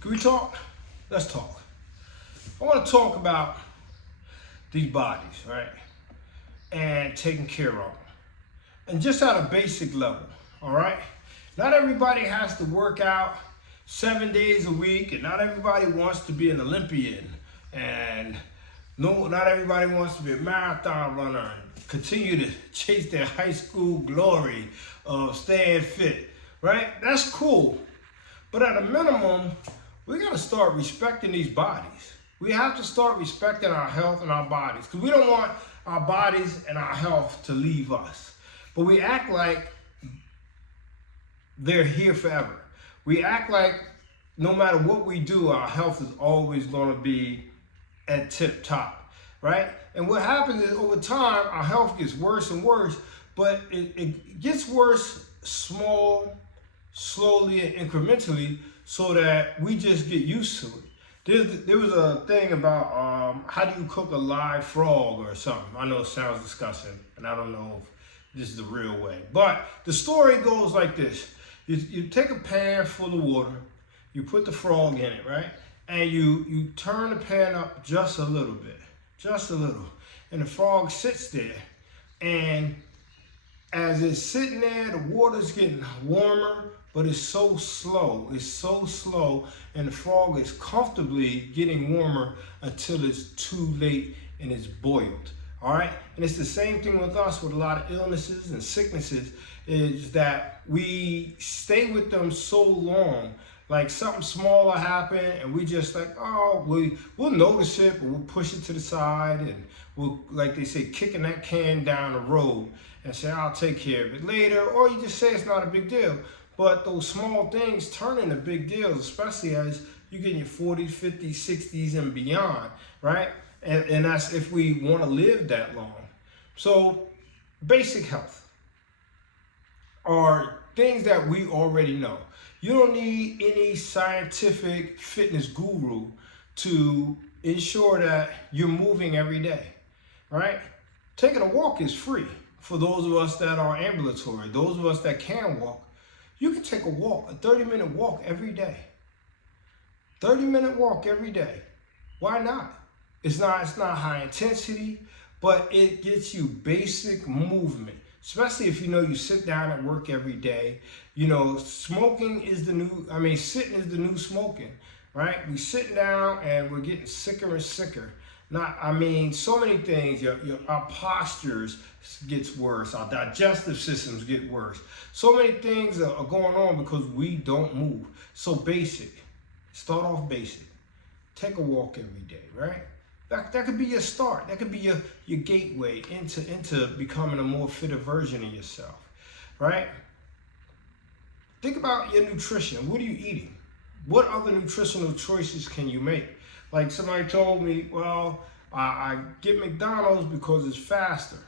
Can we talk? Let's talk. I want to talk about these bodies, right? And taking care of them. And just at a basic level, all right? Not everybody has to work out 7 days a week, and not everybody wants to be an Olympian. And no, not everybody wants to be a marathon runner and continue to chase their high school glory of staying fit, right? That's cool. But at a minimum, we got to start respecting these bodies. We have to start respecting our health and our bodies, because we don't want our bodies and our health to leave us. But we act like they're here forever. We act like no matter what we do, our health is always going to be at tip top, right? And what happens is over time, our health gets worse and worse, but it gets worse slowly and incrementally, so that we just get used to it. There was a thing about how do you cook a live frog or something. I know it sounds disgusting, and I don't know if this is the real way. But the story goes like this. You take a pan full of water, you put the frog in it, right? And you turn the pan up just a little bit, just a little. And the frog sits there, and as it's sitting there, the water's getting warmer, but it's so slow, and the frog is comfortably getting warmer until it's too late and it's boiled, all right? And it's the same thing with us with a lot of illnesses and sicknesses, is that we stay with them so long, like something small will happen and we just like, oh, we'll notice it, but we'll push it to the side, and we'll, like they say, kicking that can down the road and say, I'll take care of it later, or you just say it's not a big deal. But those small things turn into big deals, especially as you get in your 40s, 50s, 60s, and beyond, right? And that's if we want to live that long. So basic health are things that we already know. You don't need any scientific fitness guru to ensure that you're moving every day, right? Taking a walk is free for those of us that are ambulatory, those of us that can walk. You can take a walk, a 30-minute walk every day. 30-minute walk every day. Why not? It's not high intensity, but it gets you basic movement, especially if you know you sit down at work every day. You know, sitting is the new smoking, right? We sitting down and we're getting sicker and sicker. So many things, our postures gets worse, our digestive systems get worse. So many things are going on because we don't move. So basic, start off basic. Take a walk every day, right? That could be your start. That could be your gateway into becoming a more fitter version of yourself, right? Think about your nutrition. What are you eating? What other nutritional choices can you make? Like somebody told me, well, I get McDonald's because it's faster.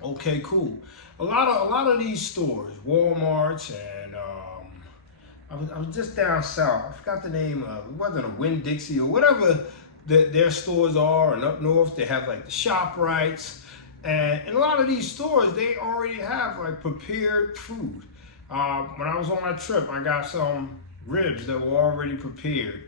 Okay, cool. A lot of these stores, Walmart's, and I was just down south. I forgot the name of it. It wasn't a Winn-Dixie or whatever their stores are, and up north they have like the ShopRites, and a lot of these stores they already have like prepared food. When I was on my trip, I got some ribs that were already prepared.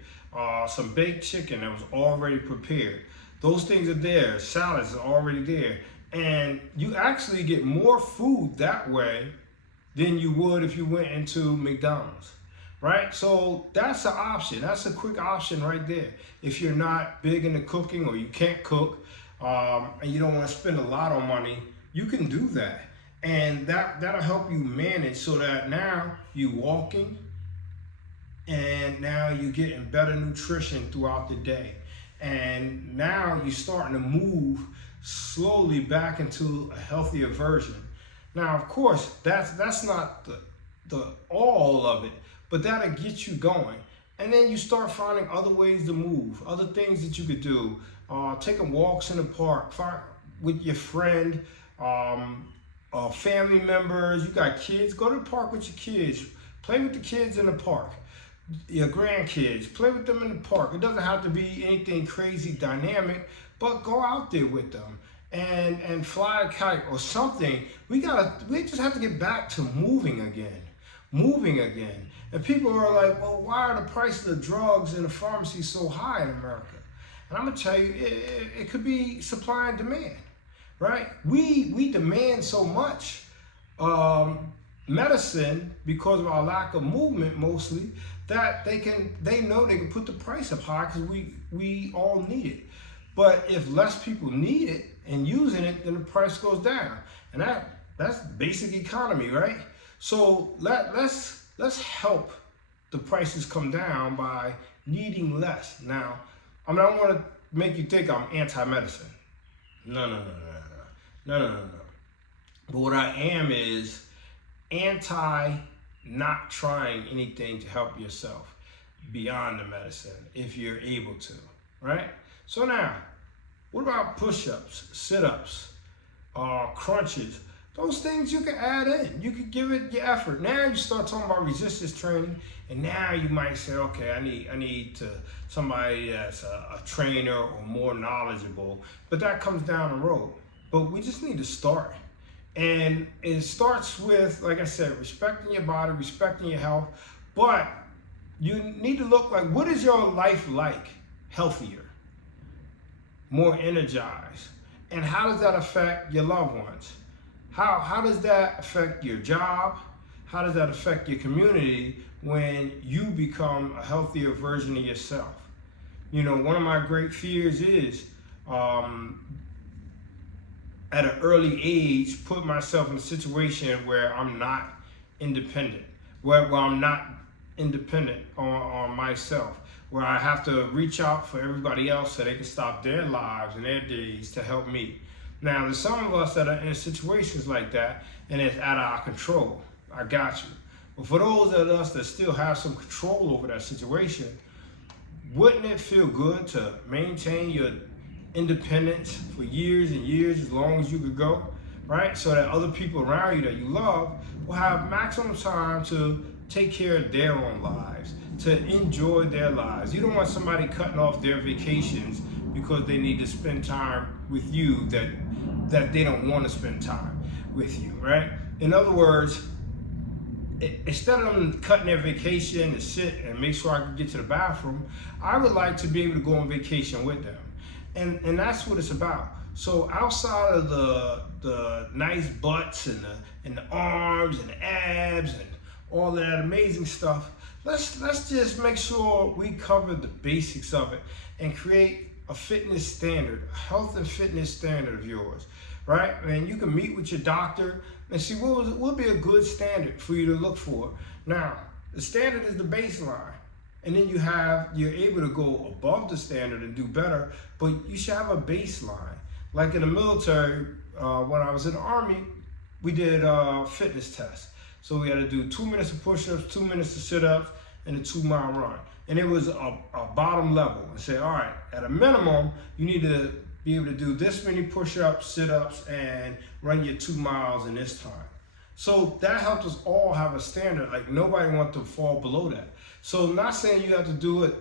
Some baked chicken that was already prepared. Those things are there. Salads are already there. And you actually get more food that way than you would if you went into McDonald's, right? So that's an option. That's a quick option right there. If you're not big into cooking or you can't cook and you don't want to spend a lot of money, you can do that. And that'll help you manage so that now you're walking, and now you're getting better nutrition throughout the day. And now you're starting to move slowly back into a healthier version. Now, of course, that's not the all of it, but that'll get you going. And then you start finding other ways to move, other things that you could do. Taking walks in the park with your friend, family members. You got kids, go to the park with your kids. Play with the kids in the park. Your grandkids, play with them in the park. It doesn't have to be anything crazy dynamic, but go out there with them and fly a kite or something. We just have to get back to moving again. And people are like, well, why are the prices of drugs in the pharmacy so high in America? And I'm gonna tell you, it could be supply and demand, right? We demand so much medicine because of our lack of movement mostly, that they know they can put the price up high because we all need it. But if less people need it and using it, then the price goes down. And that's basic economy, right? So let's help the prices come down by needing less. Now, I mean, I don't want to make you think I'm anti-medicine. No. But what I am is anti not trying anything to help yourself beyond the medicine if you're able to, right? So now, what about push-ups, sit-ups, crunches? Those things you can add in. You can give it your effort. Now you start talking about resistance training, and now you might say, okay, I need to somebody that's a trainer or more knowledgeable. But that comes down the road. But we just need to start. And it starts with, like I said, respecting your body, respecting your health. But you need to look like, what is your life like? Healthier, more energized. And how does that affect your loved ones? How does that affect your job? How does that affect your community when you become a healthier version of yourself? You know, one of my great fears is at an early age, put myself in a situation where I'm not independent, where I'm not independent on myself, where I have to reach out for everybody else so they can stop their lives and their days to help me. Now, there's some of us that are in situations like that, and it's out of our control. I got you. But for those of us that still have some control over that situation, wouldn't it feel good to maintain your independence for years and years, as long as you could go, right? So that other people around you that you love will have maximum time to take care of their own lives, to enjoy their lives. You don't want somebody cutting off their vacations because they need to spend time with you that they don't want to spend time with you, right? In other words, instead of them cutting their vacation to sit and make sure I can get to the bathroom, I would like to be able to go on vacation with them. And that's what it's about. So outside of the nice butts and the arms and the abs and all that amazing stuff, let's just make sure we cover the basics of it and create a fitness standard, a health and fitness standard of yours, right? And you can meet with your doctor and see what would be a good standard for you to look for. Now, the standard is the baseline. And then you're able to go above the standard and do better, but you should have a baseline. Like in the military, when I was in the Army, we did fitness tests. So we had to do 2 minutes of push-ups, 2 minutes of sit-ups, and a 2-mile run. And it was a bottom level. And say, all right, at a minimum, you need to be able to do this many push-ups, sit-ups, and run your 2 miles in this time. So that helped us all have a standard. Like nobody wants to fall below that. So I'm not saying you have to do it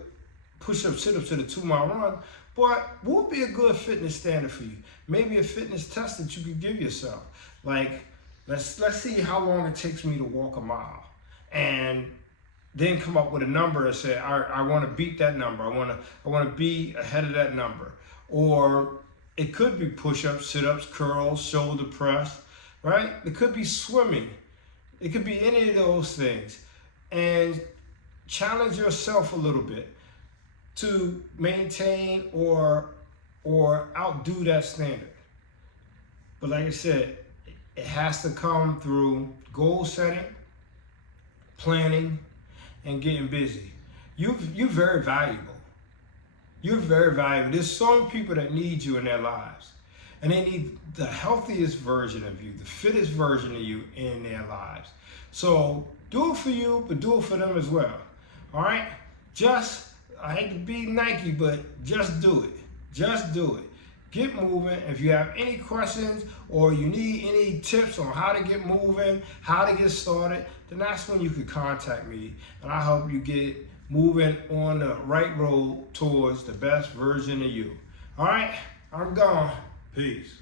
push-up, sit-ups to the 2-mile run, but what would be a good fitness standard for you? Maybe a fitness test that you could give yourself. Like, let's see how long it takes me to walk a mile. And then come up with a number and say, I want to beat that number. I want to be ahead of that number. Or it could be push-ups, sit-ups, curls, shoulder press, right? It could be swimming. It could be any of those things. And challenge yourself a little bit to maintain or outdo that standard. But like I said, it has to come through goal setting, planning, and getting busy. You're very valuable. You're very valuable. There's so many people that need you in their lives. And they need the healthiest version of you, the fittest version of you in their lives. So do it for you, but do it for them as well. All right? I hate to be Nike, but just do it. Just do it. Get moving. If you have any questions or you need any tips on how to get moving, how to get started, then that's when you can contact me. And I'll help you get moving on the right road towards the best version of you. All right? I'm gone. Peace.